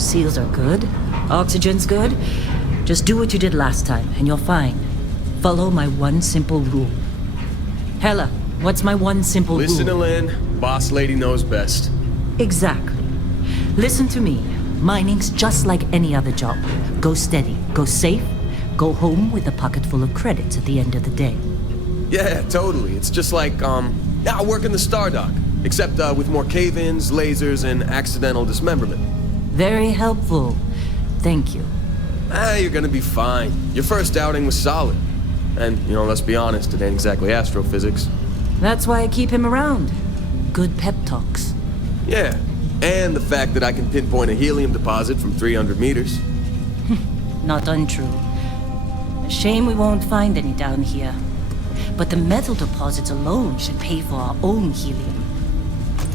Seals are good. Oxygen's good. Just do what you did last time, and you're fine. Follow my one simple rule. Hella, what's my one simple rule? Listen to Lynn. Boss lady knows best. Exactly. Listen to me. Mining's just like any other job. Go steady, go safe, go home with a pocket full of credits at the end of the day. Yeah, totally. It's just like, I work in the Stardock. Except with more cave-ins, lasers, and accidental dismemberment. Very helpful. Thank you. You're gonna be fine. Your first outing was solid. And, let's be honest, it ain't exactly astrophysics. That's why I keep him around. Good pep talks. Yeah, and the fact that I can pinpoint a helium deposit from 300 meters. Not untrue. A shame we won't find any down here. But the metal deposits alone should pay for our own helium.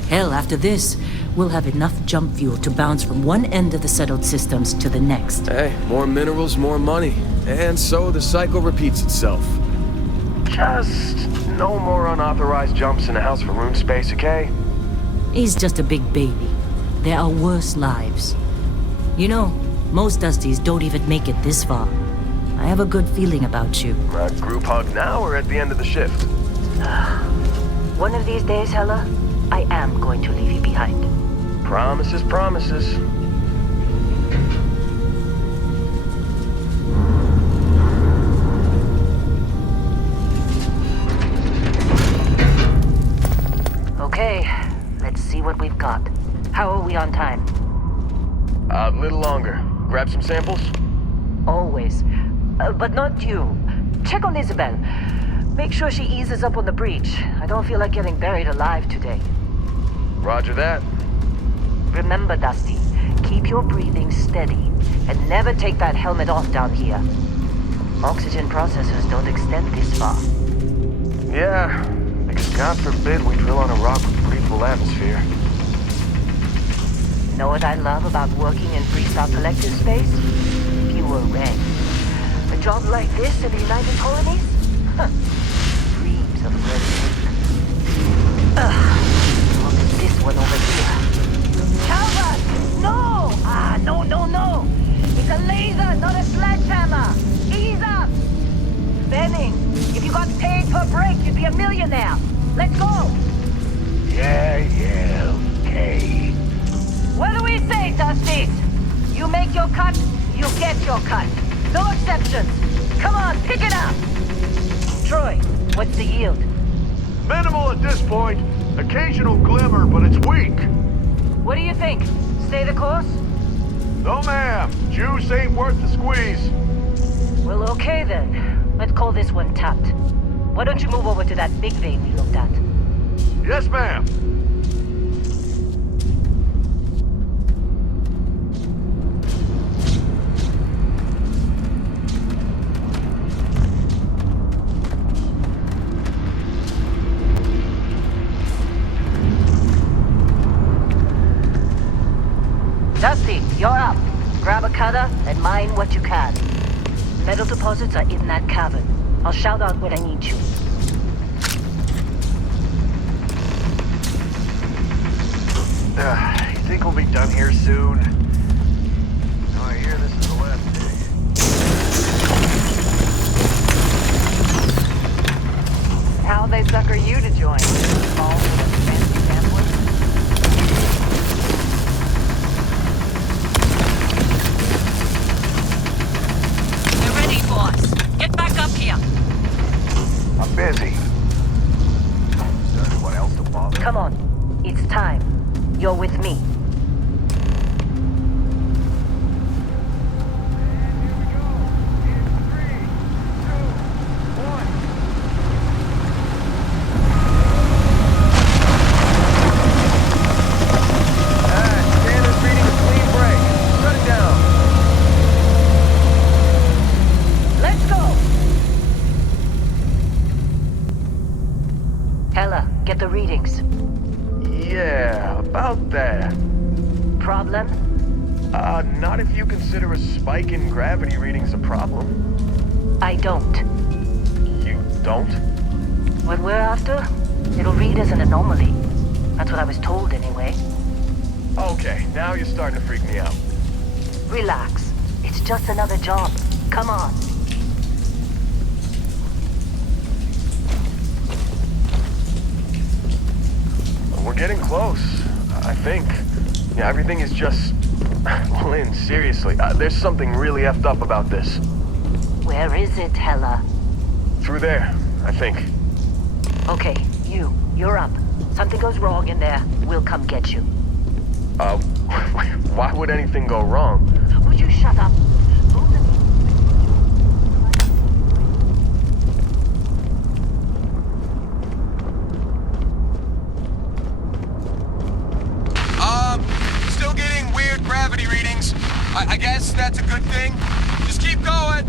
Hell, after this, we'll have enough jump fuel to bounce from one end of the settled systems to the next. Hey, more minerals, more money. And so the cycle repeats itself. Just no more unauthorized jumps in the house for room space, okay? He's just a big baby. There are worse lives. Most Dusties don't even make it this far. I have a good feeling about you. Group hug now or at the end of the shift? One of these days, Hella, I am going to leave you behind. Promises, promises. Okay, let's see what we've got. How are we on time? A little longer. Grab some samples? Always. But not you. Check on Isabel. Make sure she eases up on the breach. I don't feel like getting buried alive today. Roger that. Remember, Dusty, keep your breathing steady and never take that helmet off down here. Oxygen processors don't extend this far. Yeah, because God forbid we drill on a rock with breathable atmosphere. Know what I love about working in Freestyle Collective space? Fewer rent. A job like this in the United Colonies? Huh. Dreams of red tape. Look at this one over here. Calvert! No! No! It's a laser, not a sledgehammer! Ease up! Benning, if you got paid per break, you'd be a millionaire. Let's go! Yeah, okay. What do we say, Dusties? You make your cut, you get your cut. No exceptions. Come on, pick it up! Troy, what's the yield? Minimal at this point. Occasional glimmer, but it's weak. What do you think? Stay the course? No, ma'am. Juice ain't worth the squeeze. Well, okay then. Let's call this one tapped. Why don't you move over to that big vein we looked at? Yes, ma'am. Dusty, you're up. Grab a cutter and mine what you can. Metal deposits are in that cavern. I'll shout out when I need you. You think we'll be done here soon? Oh, I hear this is the last day. How'd they sucker you to join? Fall for the fancy sampling? We're ready, boss. Get back up here. I'm busy. Is there anyone else to bother? Come on. It's time. You're with me. Hella, get the readings. Yeah, about that. Problem? Not if you consider a spike in gravity readings a problem. I don't. You don't? What we're after, it'll read as an anomaly. That's what I was told anyway. Okay, now you're starting to freak me out. Relax. It's just another job. Come on. We're getting close, I think. Yeah, everything is just... Lynn, seriously, there's something really effed up about this. Where is it, Hella? Through there, I think. Okay, you're up. Something goes wrong in there, we'll come get you. Why would anything go wrong? Would you shut up? Still getting weird gravity readings. I guess that's a good thing. Just keep going.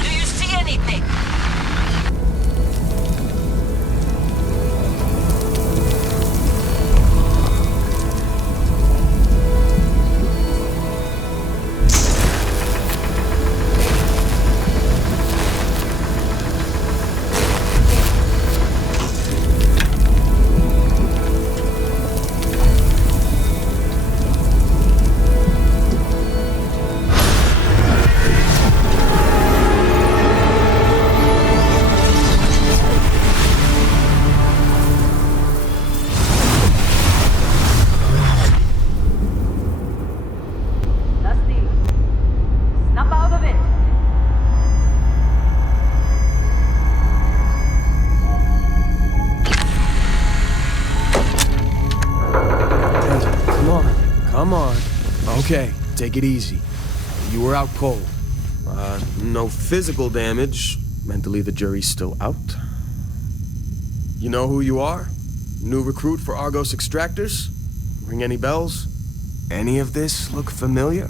Do you see anything? Come on. Okay, take it easy. You were out cold. No physical damage. Mentally, the jury's still out. You know who you are? New recruit for Argos Extractors? Ring any bells? Any of this look familiar?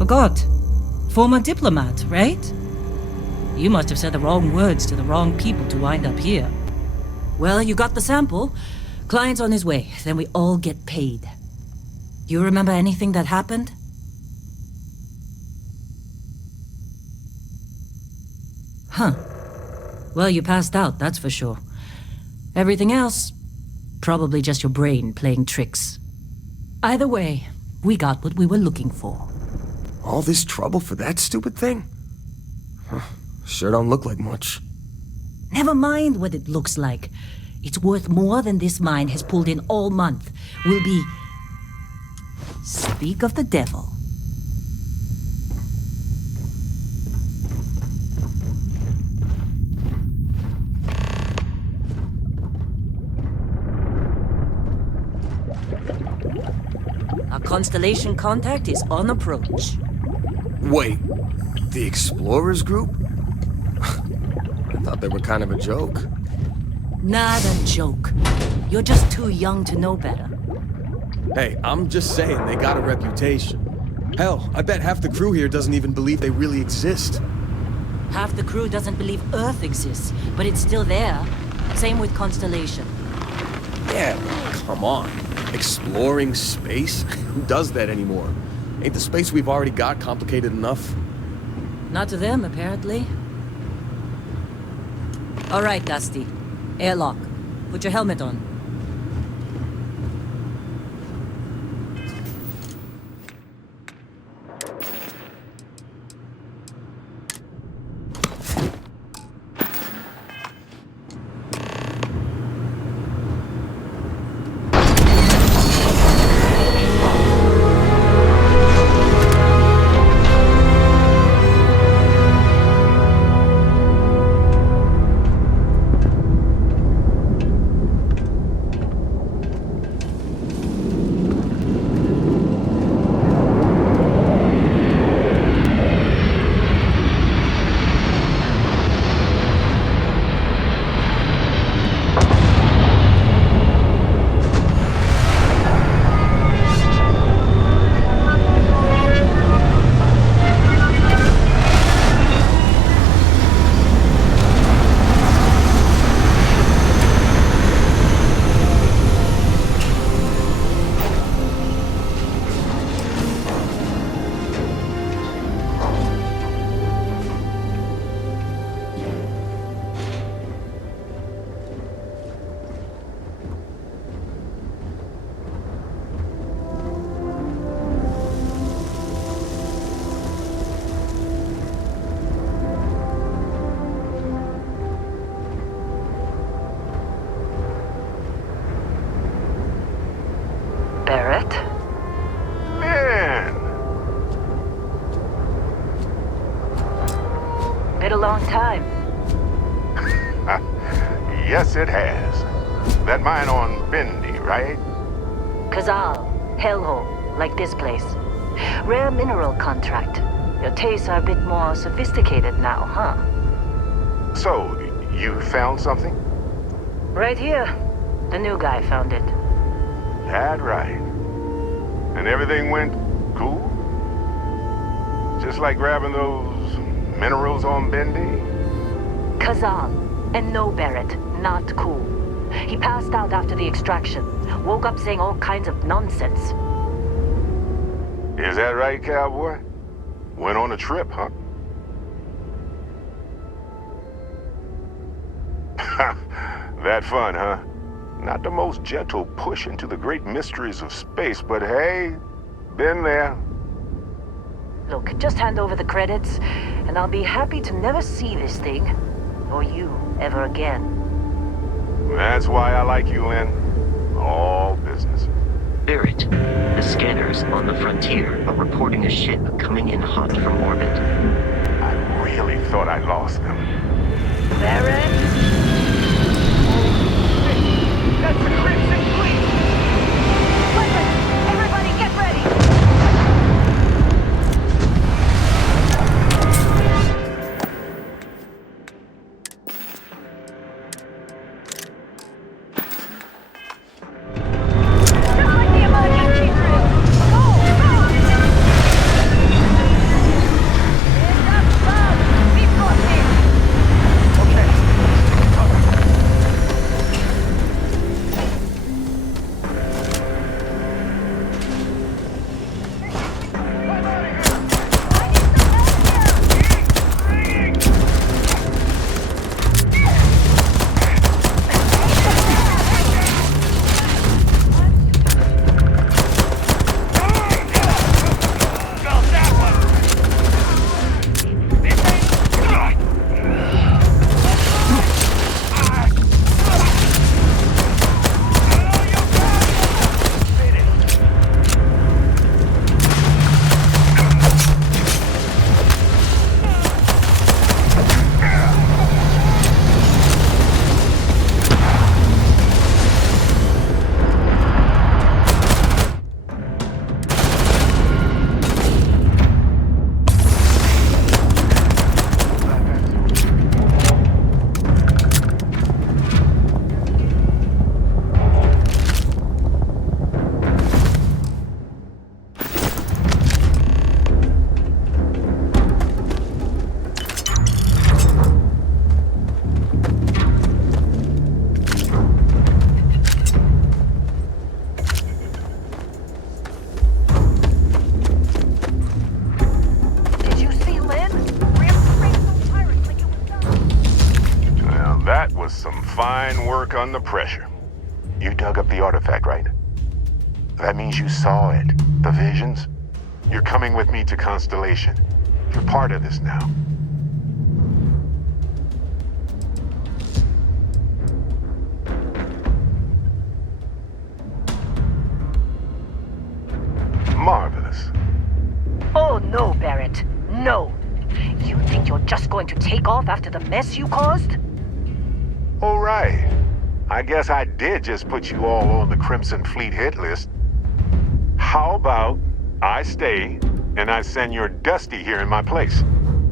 Forgot. Former diplomat, right? You must have said the wrong words to the wrong people to wind up here. Well, you got the sample. Client's on his way, then we all get paid. You remember anything that happened? Huh. Well, you passed out, that's for sure. Everything else, probably just your brain playing tricks. Either way, we got what we were looking for. All this trouble for that stupid thing? Huh. Sure don't look like much. Never mind what it looks like. It's worth more than this mine has pulled in all month. Will be... Speak of the devil. Our Constellation contact is on approach. Wait, the Explorers group? I thought they were kind of a joke. Not a joke. You're just too young to know better. Hey, I'm just saying they got a reputation. Hell, I bet half the crew here doesn't even believe they really exist. Half the crew doesn't believe Earth exists, but it's still there. Same with Constellation. Yeah, come on. Exploring space? Who does that anymore? Ain't the space we've already got complicated enough? Not to them, apparently. All right, Dusty. Airlock. Put your helmet on. Been a long time. Yes, it has. That mine on Bendy, right? Kazal, hellhole, like this place. Rare mineral contract. Your tastes are a bit more sophisticated now, huh? So, you found something? Right here. The new guy found it. That right. And everything went cool? Just like grabbing those minerals on Bendy? Kazal, and no Barrett, not cool. He passed out after the extraction. Woke up saying all kinds of nonsense. Is that right, cowboy? Went on a trip, huh? That fun, huh? Not the most gentle push into the great mysteries of space, but hey, been there. Look, just hand over the credits, and I'll be happy to never see this thing, or you, ever again. That's why I like you, Lynn. All business. Barrett, the scanners on the frontier are reporting a ship coming in hot from orbit. I really thought I lost them. Barrett? That's the Crimson Fleet! Listen! Everybody get ready! Just like the emergency drill! Go! Go! Fine work under pressure. You dug up the artifact, right? That means you saw it. The visions? You're coming with me to Constellation. You're part of this now. Marvelous. Oh no, Barrett. No. You think you're just going to take off after the mess you caused? All right. I guess I did just put you all on the Crimson Fleet hit list. How about I stay and I send your Dusty here in my place?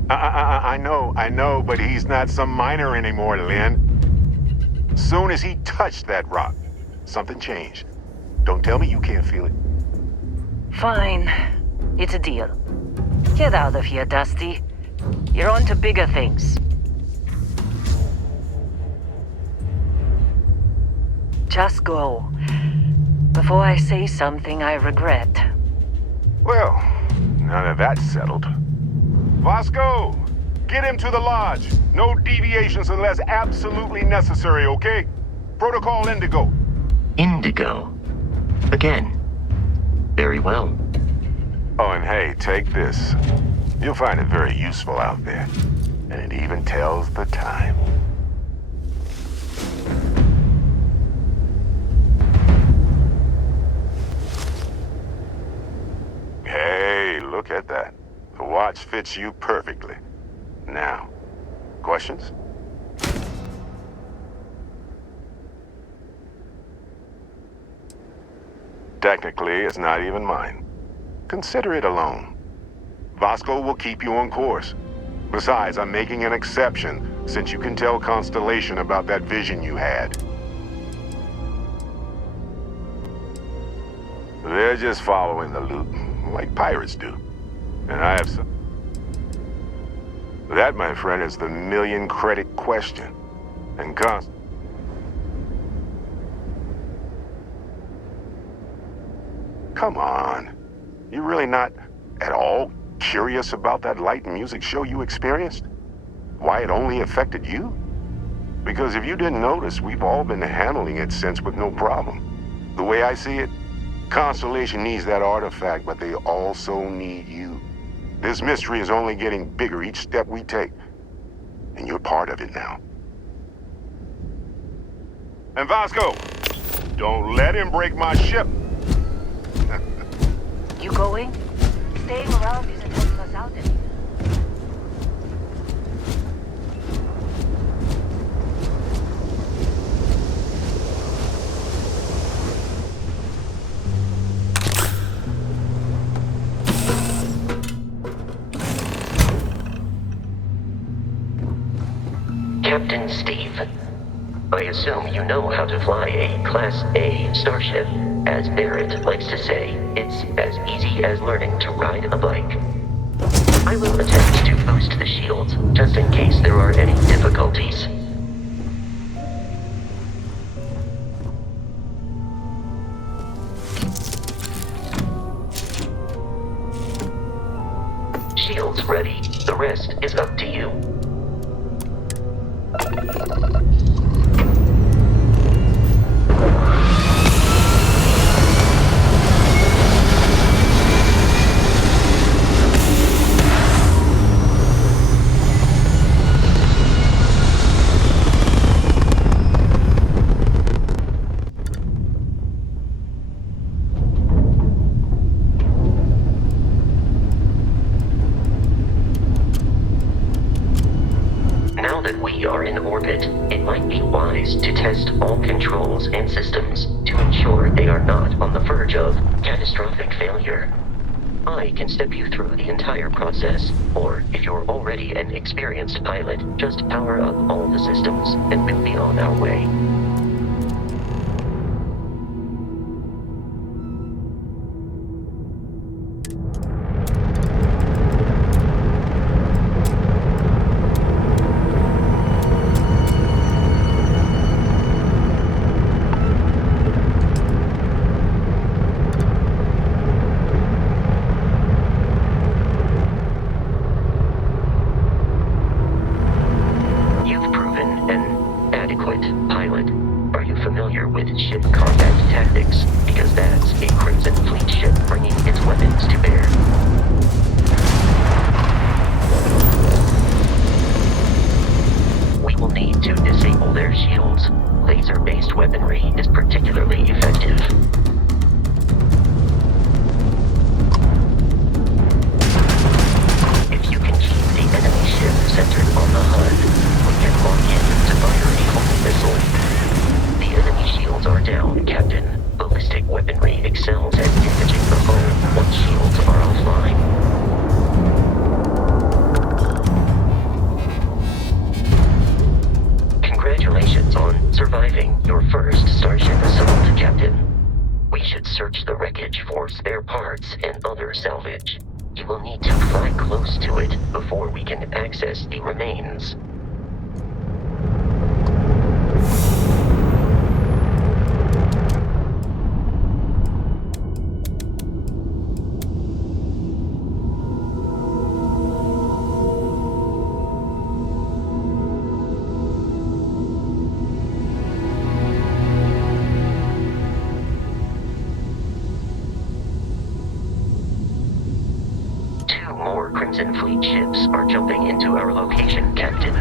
I know, but he's not some miner anymore, Lynn. Soon as he touched that rock, something changed. Don't tell me you can't feel it. Fine. It's a deal. Get out of here, Dusty. You're on to bigger things. Just go. Before I say something I regret. Well, now that that's settled. Vasco, get him to the lodge. No deviations unless absolutely necessary, okay? Protocol Indigo. Indigo. Again. Very well. Oh, and hey, take this. You'll find it very useful out there. And it even tells the time. Hey, look at that. The watch fits you perfectly. Now, questions? Technically, it's not even mine. Consider it a loan. Vasco will keep you on course. Besides, I'm making an exception since you can tell Constellation about that vision you had. They're just following the loot, like pirates do. And I have some... That, my friend, is the million credit question. And Come on. You really not at all curious about that light and music show you experienced? Why it only affected you? Because if you didn't notice, we've all been handling it since with no problem. The way I see it, Constellation needs that artifact, but they also need you. This mystery is only getting bigger each step we take. And you're part of it now. And Vasco, don't let him break my ship. You going? Staying around isn't helping us out any. Captain Steve, I assume you know how to fly a Class A starship. As Barrett likes to say, it's as easy as learning to ride a bike. I will attempt to boost the shields, just in case there are any difficulties. Shields ready. The rest is up to you. Now that we are in orbit, it might be wise to test all controls and systems to ensure they are not on the verge of catastrophic failure. I can step you through the entire process, or if you're already an experienced pilot, just power up all the systems and we'll be on our way. You've proven an adequate pilot. orbit before we can access the remains. Two more Crimson Fleet ships are jumping into our location, Captain.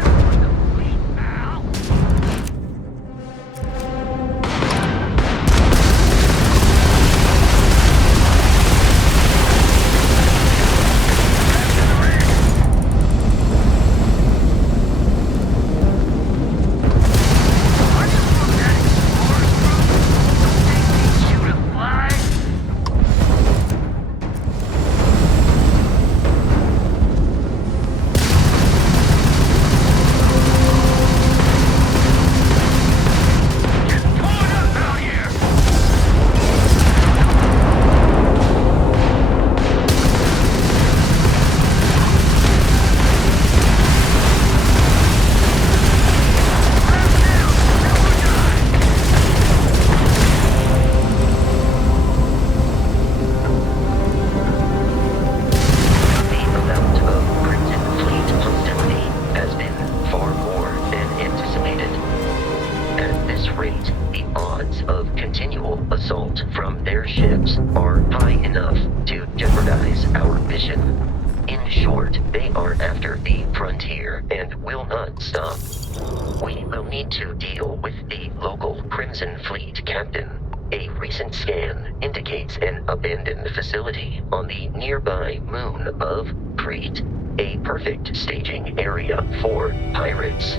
Facility on the nearby moon of Kreet, a perfect staging area for pirates.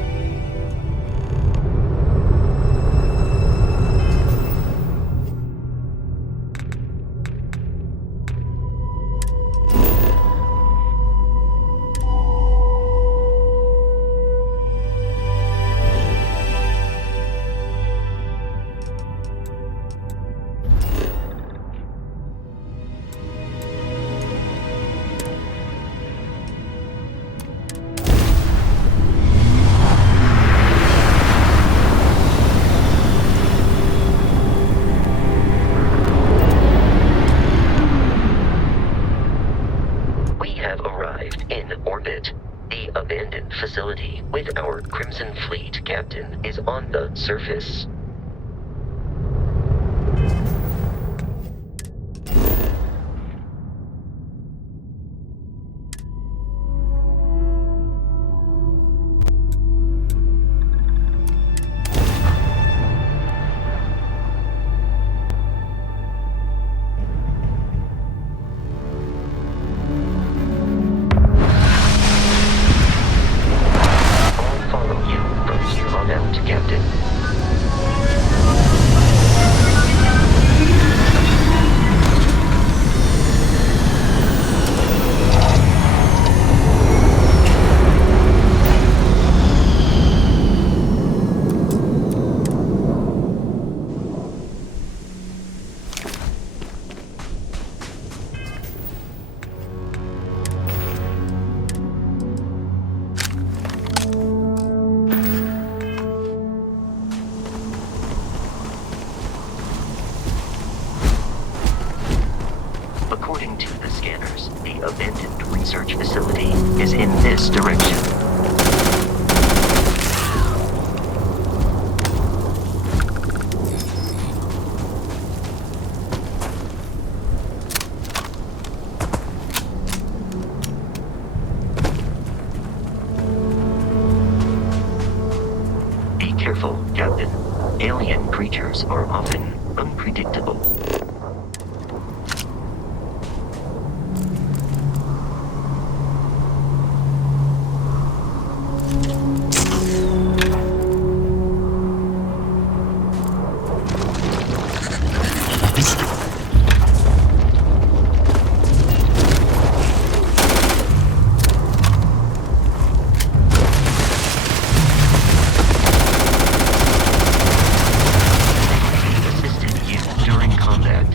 Facility with our Crimson Fleet captain is on the surface. According to the scanners, the abandoned research facility is in this direction. Be careful, Captain. Alien creatures are often unpredictable. Assisted you during combat.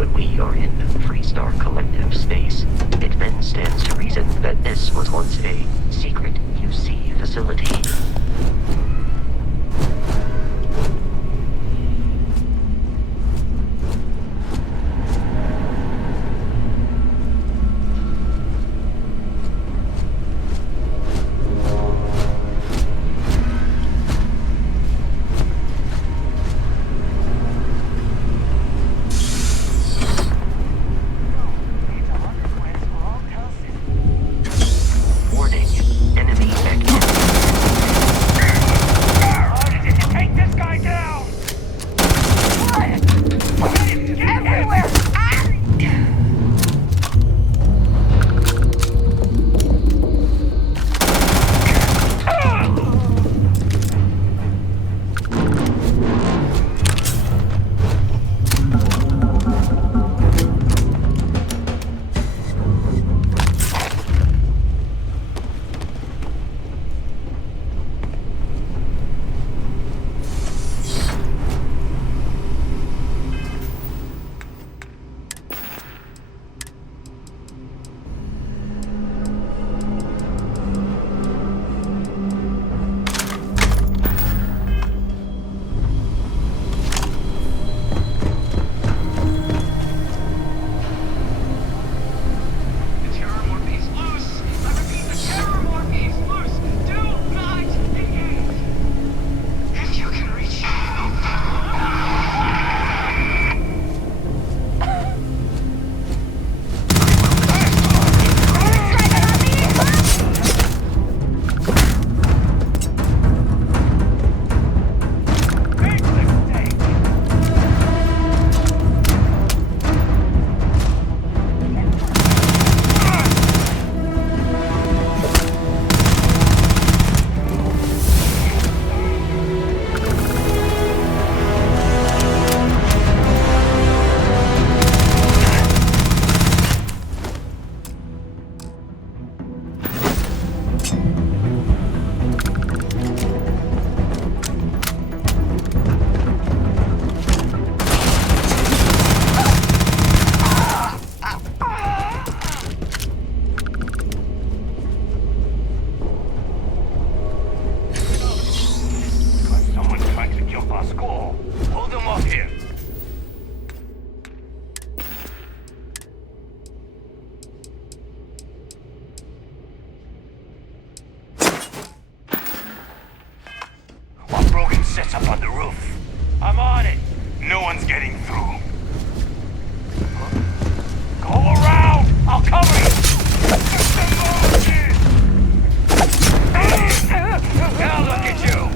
but we are in Freestar Collective space. It then stands to reason that this was once a secret UC facility. Up on the roof. I'm on it. No one's getting through. Go around! I'll cover you! Now look at you!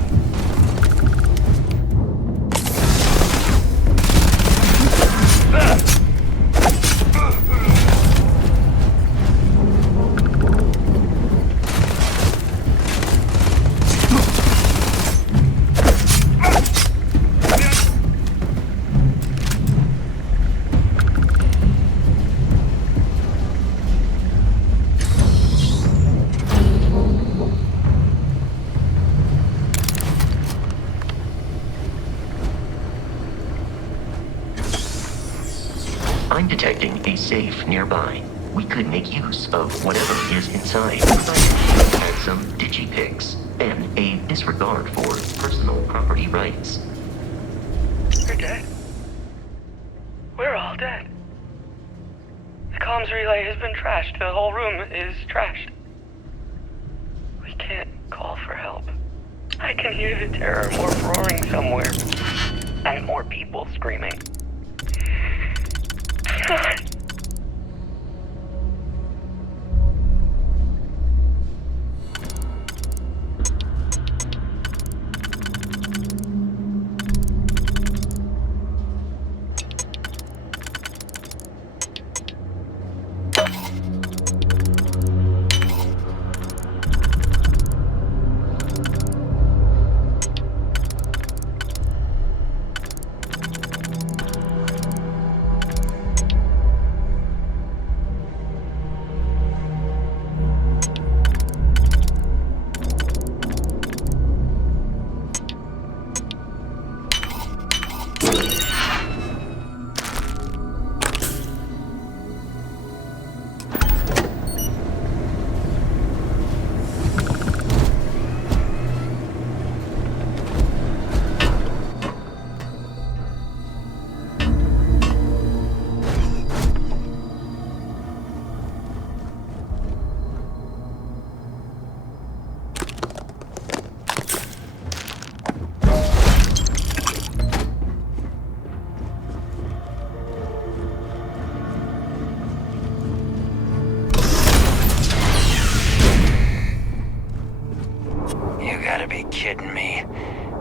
I'm detecting a safe nearby. We could make use of whatever is inside, provided you had some digipics and a disregard for personal property rights. You're dead. We're all dead. The comms relay has been trashed. The whole room is trashed. We can't call for help. I can hear the terror morph roaring somewhere. And more people screaming. God.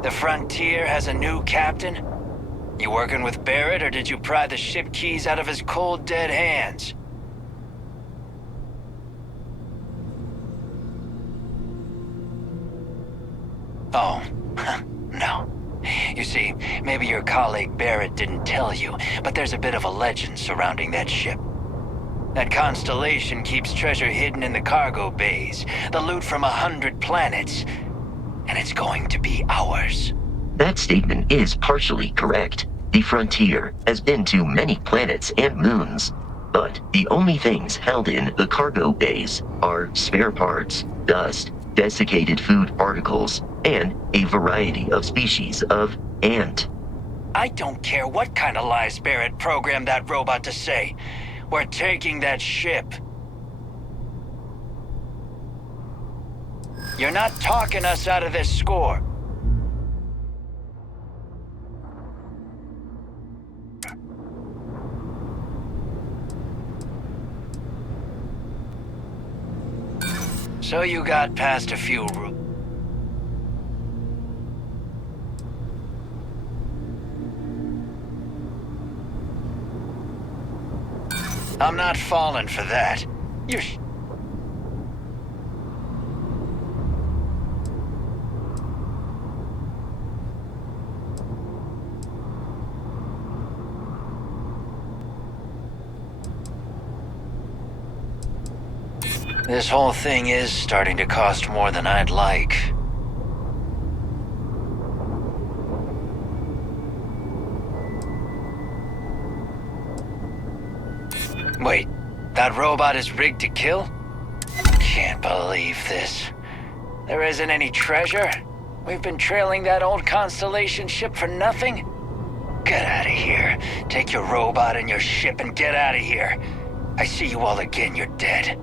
The Frontier has a new captain? You working with Barrett, or did you pry the ship keys out of his cold, dead hands? Oh, no. You see, maybe your colleague Barrett didn't tell you, but there's a bit of a legend surrounding that ship. That Constellation keeps treasure hidden in the cargo bays, the loot from 100 planets, and it's going to be ours. That statement is partially correct. The Frontier has been to many planets and moons, but the only things held in the cargo bays are spare parts, dust, desiccated food particles, and a variety of species of ant. I don't care what kind of lies Barrett programmed that robot to say. We're taking that ship. You're not talking us out of this score. So you got past a few rules. I'm not falling for that. You're... This whole thing is starting to cost more than I'd like. Wait, that robot is rigged to kill? Can't believe this. There isn't any treasure? We've been trailing that old Constellation ship for nothing? Get out of here. Take your robot and your ship and get out of here. I see you all again, you're dead.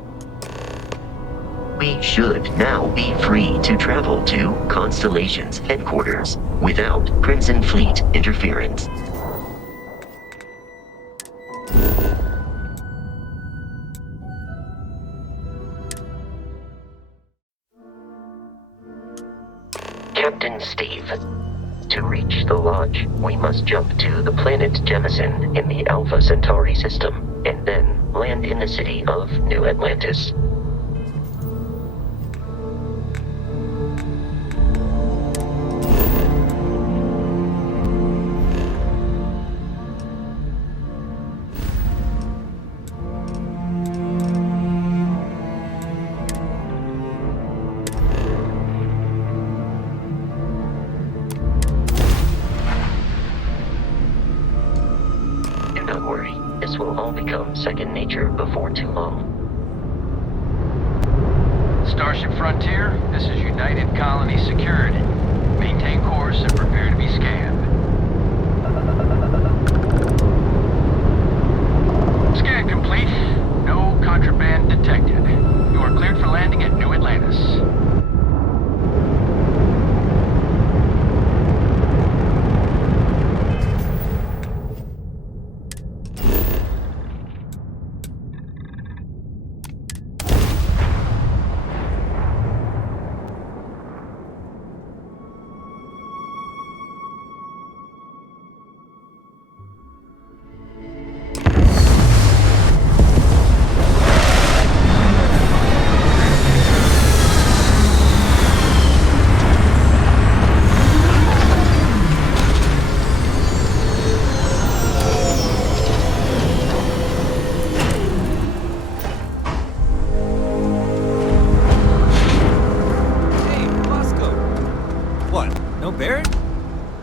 We should now be free to travel to Constellation's headquarters without Crimson Fleet interference. Captain Steve. To reach the Lodge, we must jump to the planet Jemison in the Alpha Centauri system, and then land in the city of New Atlantis. Don't worry, this will all become second nature before too long. Starship Frontier, this is United Colony secured. Maintain course and prepare to be scanned. Scan complete. No contraband detected. You are cleared for landing at New Atlantis.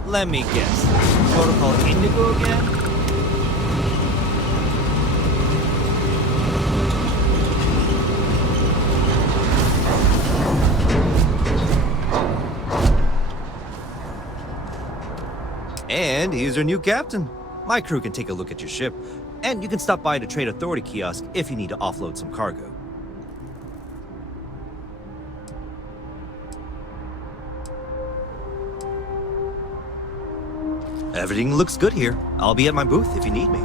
Let me guess. Protocol Indigo again? And here's our new captain. My crew can take a look at your ship, and you can stop by the Trade Authority kiosk if you need to offload some cargo. Everything looks good here. I'll be at my booth if you need me.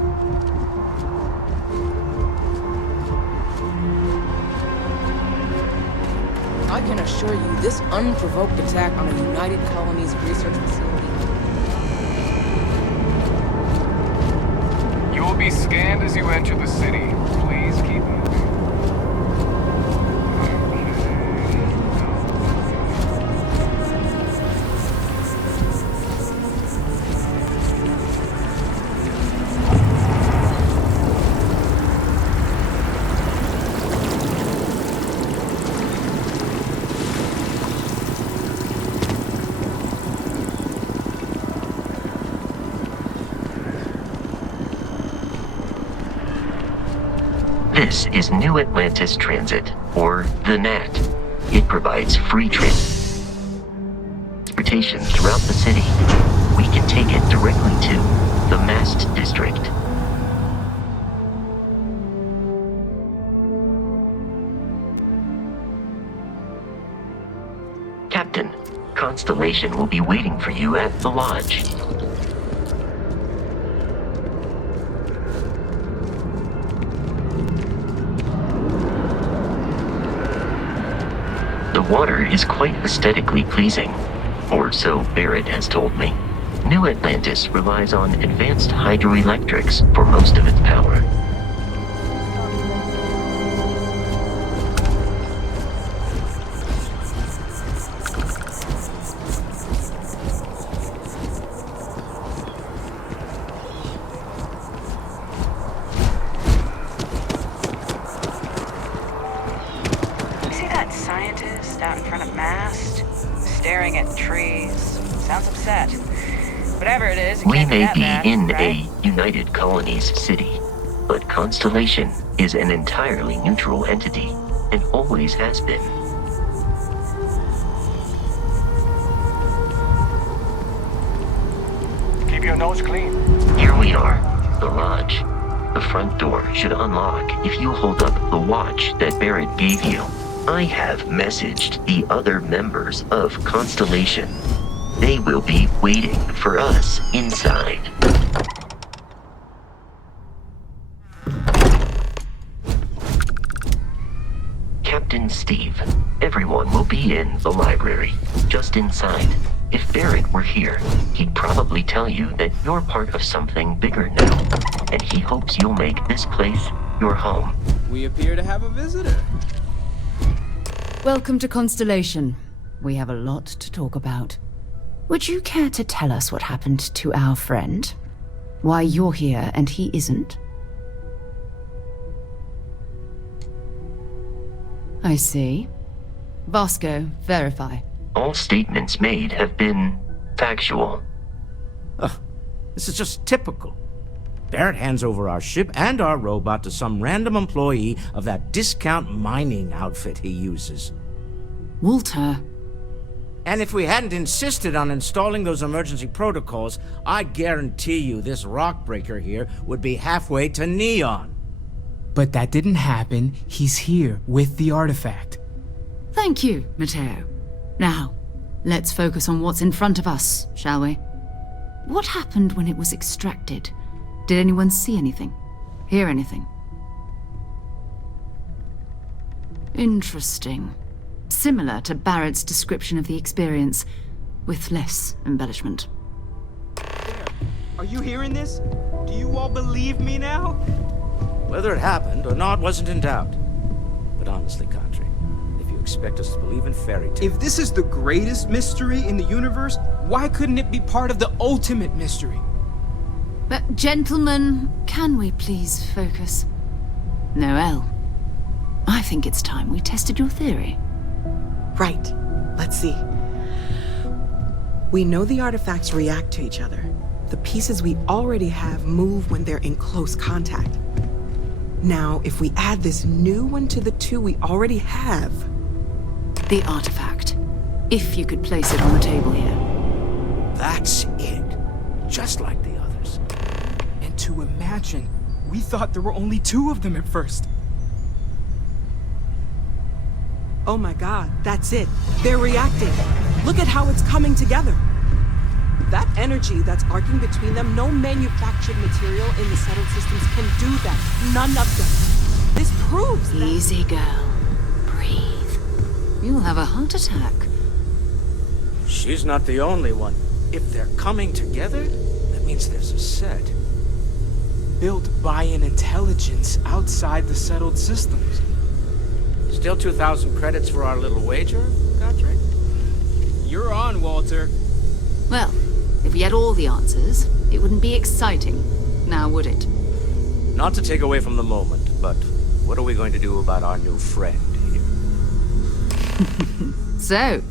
I can assure you this unprovoked attack on a United Colonies research facility. You will be scanned as you enter the city. Please keep moving. This is New Atlantis Transit, or the NAT. It provides free transportation throughout the city. We can take it directly to the Mast District. Captain, Constellation will be waiting for you at the lodge. The water is quite aesthetically pleasing, or so Barrett has told me. New Atlantis relies on advanced hydroelectrics for most of its power. Out in front of Mast, staring at trees. Sounds upset. Whatever it is, it we can't may that be bad, in right? a United Colonies city, but Constellation is an entirely neutral entity, and always has been. Keep your nose clean. Here we are, the lodge. The front door should unlock if you hold up the watch that Barrett gave you. I have messaged the other members of Constellation. They will be waiting for us inside. Captain Steve, everyone will be in the library, just inside. If Barrett were here, he'd probably tell you that you're part of something bigger now, and he hopes you'll make this place your home. We appear to have a visitor. Welcome to Constellation. We have a lot to talk about. Would you care to tell us what happened to our friend? Why you're here and he isn't? I see. Vasco, verify. All statements made have been factual. This is just typical. Barrett hands over our ship and our robot to some random employee of that discount mining outfit he uses. Walter. And if we hadn't insisted on installing those emergency protocols, I guarantee you this rock breaker here would be halfway to Neon. But that didn't happen. He's here with the artifact. Thank you, Matteo. Now, let's focus on what's in front of us, shall we? What happened when it was extracted? Did anyone see anything? Hear anything? Interesting. Similar to Barrett's description of the experience, with less embellishment. There. Are you hearing this? Do you all believe me now? Whether it happened or not wasn't in doubt. But honestly, Country, if you expect us to believe in fairy tales... If this is the greatest mystery in the universe, why couldn't it be part of the ultimate mystery? But, gentlemen, can we please focus? Noel, I think it's time we tested your theory. Right. Let's see. We know the artifacts react to each other. The pieces we already have move when they're in close contact. Now, if we add this new one to the two we already have... The artifact. If you could place it on the table here. That's it. Just like the others. And to imagine, we thought there were only 2 of them at first. Oh my god, that's it. They're reacting. Look at how it's coming together. That energy that's arcing between them, no manufactured material in the settled systems can do that. None of them. This proves that... Easy, girl. Breathe. you'll have a heart attack. She's not the only one. If they're coming together, that means there's a set. Built by an intelligence outside the settled systems. Still 2,000 credits for our little wager, Godric? You're on, Walter. Well, if we had all the answers, it wouldn't be exciting, now would it? Not to take away from the moment, but what are we going to do about our new friend here? So,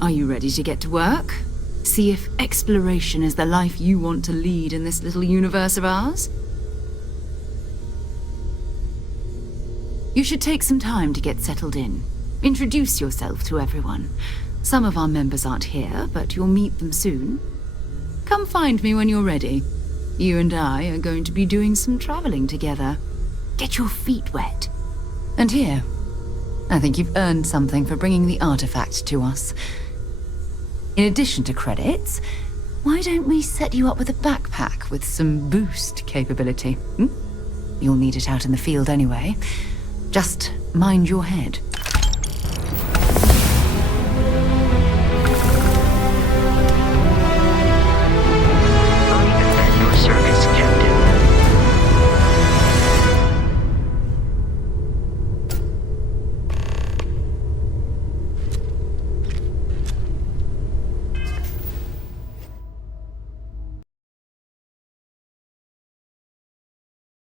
are you ready to get to work? See if exploration is the life you want to lead in this little universe of ours? You should take some time to get settled in. Introduce yourself to everyone. Some of our members aren't here, but you'll meet them soon. Come find me when you're ready. You and I are going to be doing some traveling together. Get your feet wet. And here, I think you've earned something for bringing the artifact to us. In addition to credits, why don't we set you up with a backpack with some boost capability? You'll need it out in the field anyway. Just mind your head.